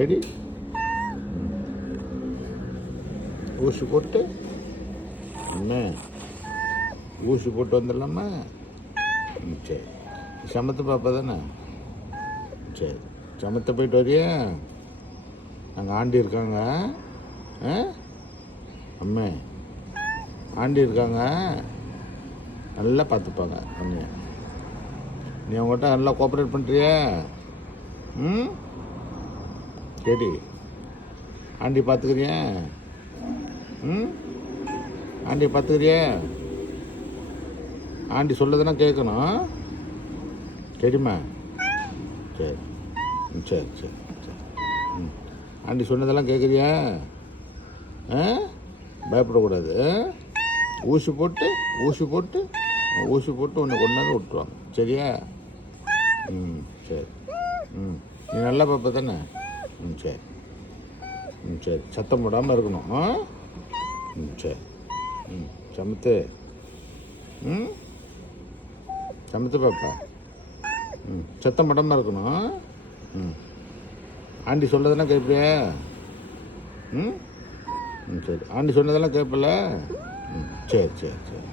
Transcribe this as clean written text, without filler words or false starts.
ஏடி ஊசி போட்டு என்ன ஊசி போட்டு வந்துடலாமா? சரி சமத்து பாப்பா தானே? சரி சமத்த போயிட்டு வரியா? நாங்கள் ஆண்டி இருக்காங்க. அம்மே ஆண்டி இருக்காங்க, நல்லா பார்த்துப்பாங்க அண்ணிய. நீ அவங்ககிட்ட நல்லா கோஆப்ரேட் பண்ணுறியா? சரி ஆண்டி பார்த்துக்கிறியா? ஆண்டி பார்த்துக்கிறியா? ஆண்டி சொல்லதுன்னா கேட்கணும். சரிம்மா? சரி சரி சரி சரி. ஆண்டி சொன்னதெல்லாம் கேட்குறியா? பயப்படக்கூடாது. ஊசி போட்டு ஊசி போட்டு ஊசி போட்டு உன்னை கொண்டாந்து விட்டுருவாங்க. சரியா? சரி. நீ நல்லா பாப்பா தானே? சரி சரி. சத்தம் போடாமல் இருக்கணும். சரி. சமத்து. சமத்து பாப்பா. சத்தம் போடாமல் இருக்கணும். ஆண்டி சொல்லதெல்லாம் கேட்பியா? சரி ஆண்டி சொன்னதெல்லாம் கேட்பல? சரி சரி சரி.